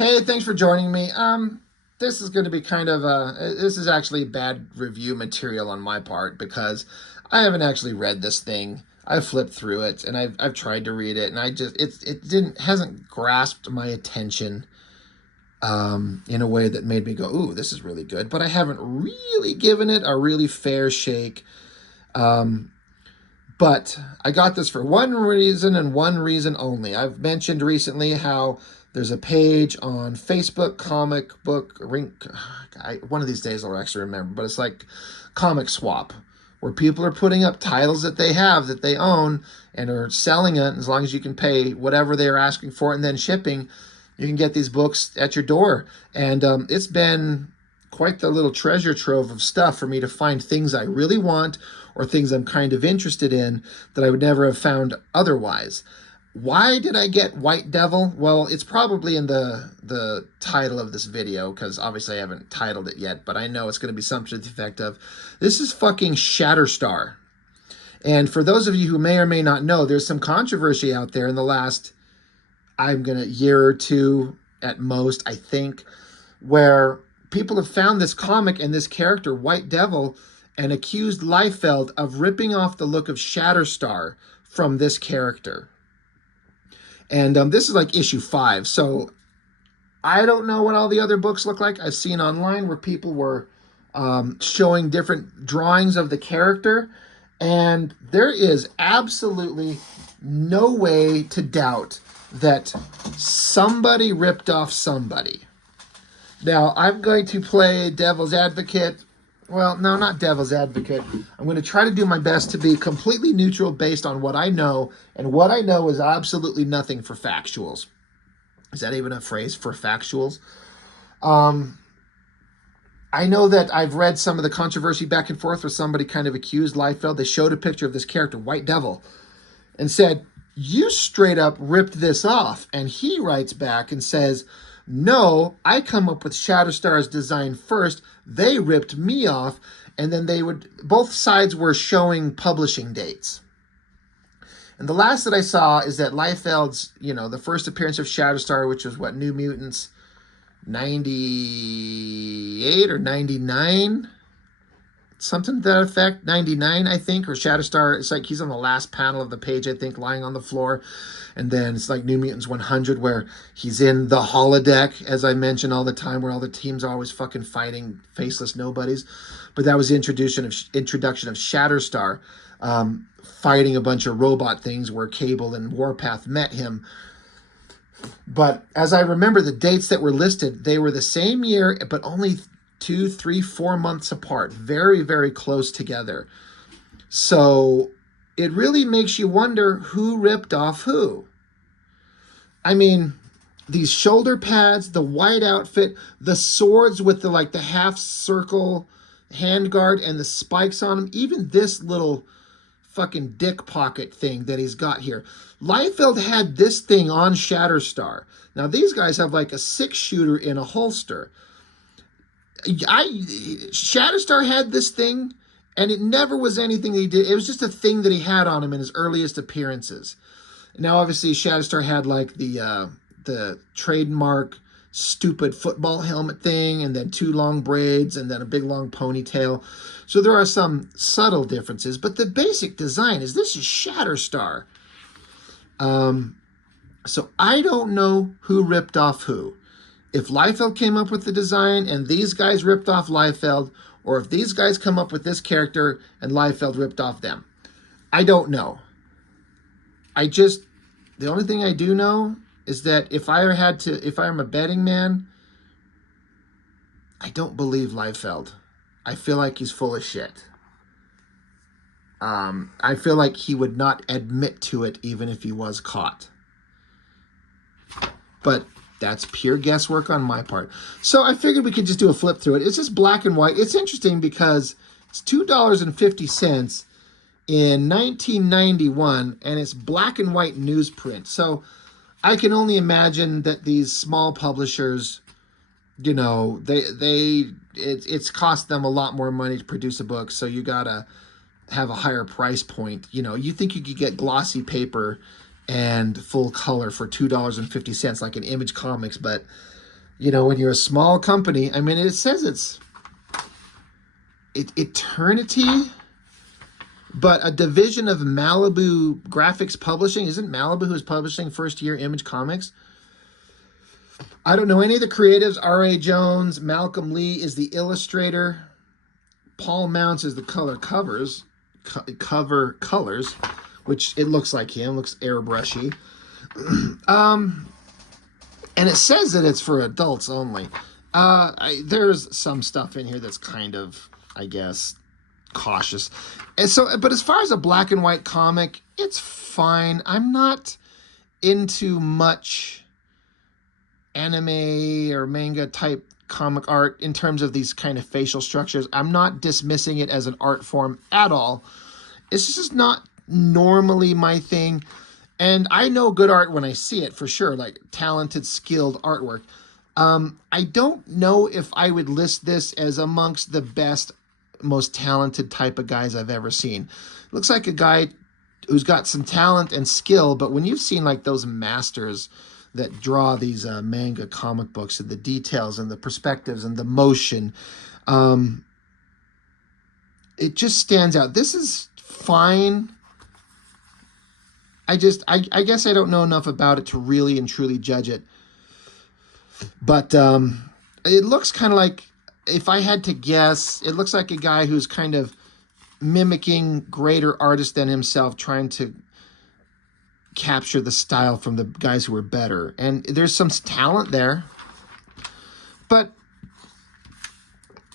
Hey, thanks for joining me. This is going to be this is actually bad review material on my part because I haven't actually read this thing. I've flipped through it and I've tried to read it and it hasn't grasped my attention in a way that made me go, "Ooh, this is really good." But I haven't really given it a really fair shake. Um, but I got this for one reason and one reason only. I've mentioned recently how there's a page on Facebook, comic book rink. One of these days I'll actually remember, but it's like Comic Swap, where people are putting up titles that they have that they own and are selling it. As long as you can pay whatever they're asking for and then shipping, you can get these books at your door. And it's been quite the little treasure trove of stuff for me to find things I really want or things I'm kind of interested in that I would never have found otherwise. Why did I get White Devil? Well, it's probably in the title of this video, because obviously I haven't titled it yet, but I know it's going to be something to the effect of, this is fucking Shatterstar. And for those of you who may or may not know, there's some controversy out there in the last, year or two at most, I think, where people have found this comic and this character, White Devil, and accused Liefeld of ripping off the look of Shatterstar from this character. And this is like issue 5. So I don't know what all the other books look like. I've seen online where people were showing different drawings of the character. And there is absolutely no way to doubt that somebody ripped off somebody. Now, I'm going to play devil's advocate. Well, no, not devil's advocate. I'm going to try to do my best to be completely neutral based on what I know, and what I know is absolutely nothing for factuals. Is that even a phrase, for factuals? I know that I've read some of the controversy back and forth where somebody kind of accused Liefeld. They showed a picture of this character, White Devil, and said, "You straight up ripped this off." And he writes back and says, "No, I come up with Shatterstar's design first. They ripped me off." And then both sides were showing publishing dates. And the last that I saw is that Liefeld's, the first appearance of Shatterstar, which was what, New Mutants 98 or 99? Something to that effect, 99, I think, or Shatterstar. It's like he's on the last panel of the page, I think, lying on the floor. And then it's like New Mutants 100, where he's in the holodeck, as I mention all the time, where all the teams are always fucking fighting faceless nobodies. But that was the introduction of Shatterstar, fighting a bunch of robot things where Cable and Warpath met him. But as I remember the dates that were listed, they were the same year, but only 2, 3, 4 months apart. Very, very close together. So it really makes you wonder who ripped off who. I mean, these shoulder pads, the white outfit, the swords with the half circle handguard and the spikes on them, even this little fucking dick pocket thing that he's got here. Liefeld had this thing on Shatterstar. Now these guys have like a 6-shooter in a holster. Shatterstar had this thing, and it never was anything he did. It was just a thing that he had on him in his earliest appearances. Now, obviously, Shatterstar had like the trademark stupid football helmet thing, and then 2 long braids, and then a big long ponytail. So there are some subtle differences, but the basic design is this is Shatterstar. So I don't know who ripped off who. If Liefeld came up with the design and these guys ripped off Liefeld, or if these guys come up with this character and Liefeld ripped off them. I don't know. The only thing I do know is that if I'm a betting man, I don't believe Liefeld. I feel like he's full of shit. I feel like he would not admit to it even if he was caught. But that's pure guesswork on my part. So I figured we could just do a flip through it. It's just black and white. It's interesting because it's $2.50 in 1991, and it's black and white newsprint. So I can only imagine that these small publishers, it's cost them a lot more money to produce a book. So you gotta have a higher price point. You think you could get glossy paper and full color for $2.50 like in Image Comics, but You know, when you're a small company, I mean, it says it's Eternity, but a division of Malibu Graphics Publishing. Isn't Malibu who's publishing First Year Image Comics? I don't know any of the creatives. R.A. Jones, Malcolm Lee is the illustrator. Paul Mounts is the cover colors, which it looks like him, looks airbrushy. And it says that it's for adults only. There's some stuff in here that's kind of, I guess, cautious. And so, but as far as a black and white comic, it's fine. I'm not into much anime or manga type comic art in terms of these kind of facial structures. I'm not dismissing it as an art form at all. It's just not normally my thing. And I know good art when I see it, for sure, like talented, skilled artwork. I don't know if I would list this as amongst the best, most talented type of guys I've ever seen. Looks like a guy who's got some talent and skill, but when you've seen like those masters that draw these manga comic books and the details and the perspectives and the motion, it just stands out. This is fine. I guess I don't know enough about it to really and truly judge it. But it looks kind of like, if I had to guess, it looks like a guy who's kind of mimicking greater artists than himself, trying to capture the style from the guys who are better. And there's some talent there, but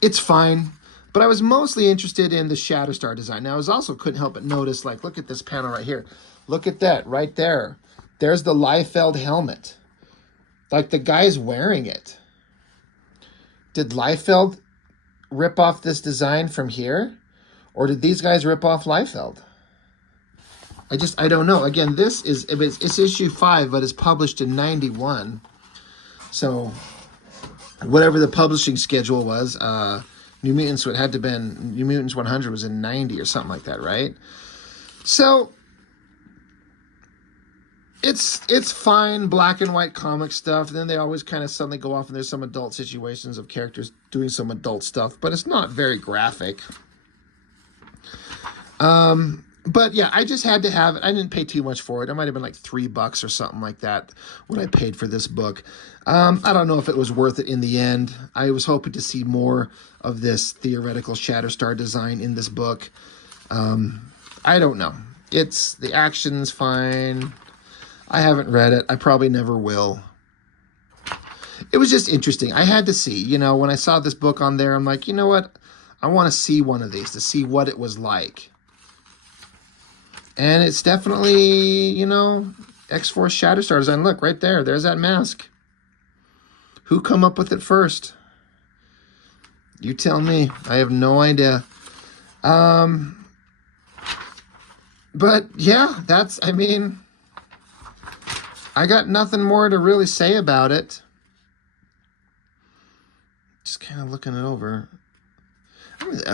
it's fine. But I was mostly interested in the Shatterstar design. Now, I was also couldn't help but notice, like, look at this panel right here. Look at that right there. There's the Liefeld helmet. Like, the guy's wearing it. Did Liefeld rip off this design from here? Or did these guys rip off Liefeld? I don't know. Again, it's issue 5, but it's published in 91. So, whatever the publishing schedule was, New Mutants would have to been, New Mutants 100 was in 90 or something like that, right? So, it's fine black and white comic stuff. Then they always kind of suddenly go off and there's some adult situations of characters doing some adult stuff, but it's not very graphic. But yeah, I just had to have it. I didn't pay too much for it. It might have been like $3 or something like that when I paid for this book. I don't know if it was worth it in the end. I was hoping to see more of this theoretical Shatterstar design in this book. I don't know. The action's fine. I haven't read it. I probably never will. It was just interesting. I had to see, when I saw this book on there, I'm like, you know what? I want to see one of these to see what it was like. And it's definitely, X-Force Shatterstar design. Look, right there. There's that mask. Who come up with it first? You tell me. I have no idea. But, yeah, I got nothing more to really say about it. Just kind of looking it over.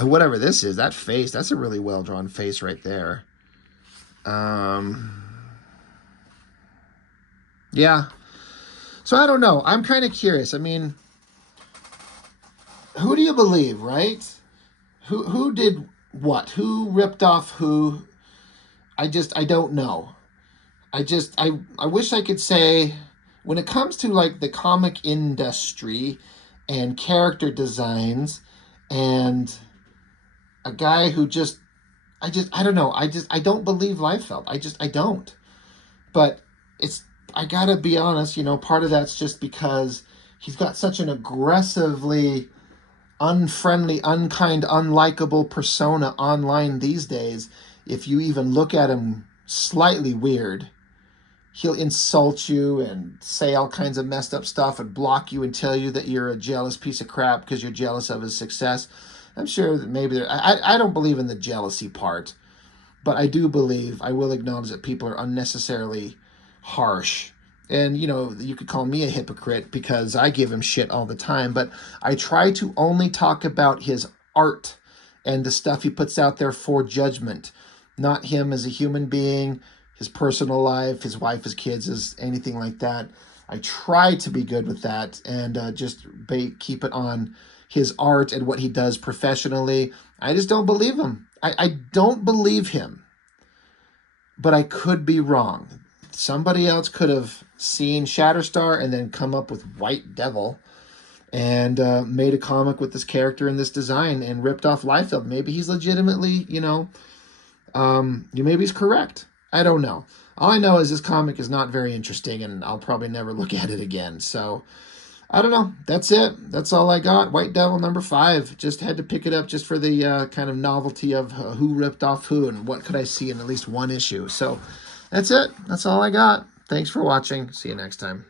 Whatever this is, that face, that's a really well-drawn face right there. Yeah. So I don't know. I'm kind of curious. I mean, who do you believe, right? Who did what? Who ripped off who? I don't know. I wish I could say, when it comes to like the comic industry and character designs and a guy who I don't know. I don't believe Liefeld. I don't. But I gotta be honest, part of that's just because he's got such an aggressively unfriendly, unkind, unlikable persona online these days. If you even look at him slightly weird, he'll insult you and say all kinds of messed up stuff and block you and tell you that you're a jealous piece of crap because you're jealous of his success. I'm sure that maybe I don't believe in the jealousy part, but I will acknowledge that people are unnecessarily harsh. And, you could call me a hypocrite because I give him shit all the time, but I try to only talk about his art and the stuff he puts out there for judgment, not him as a human being, his personal life, his wife, his kids, anything like that. I try to be good with that and just keep it on his art and what he does professionally. I just don't believe him. I don't believe him, but I could be wrong. Somebody else could have seen Shatterstar and then come up with White Devil and made a comic with this character and this design and ripped off Liefeld. Maybe he's legitimately, maybe he's correct. I don't know. All I know is this comic is not very interesting, and I'll probably never look at it again. So, I don't know. That's it. That's all I got. White Devil #5. Just had to pick it up just for the kind of novelty of who ripped off who and what could I see in at least one issue. So, that's it. That's all I got. Thanks for watching. See you next time.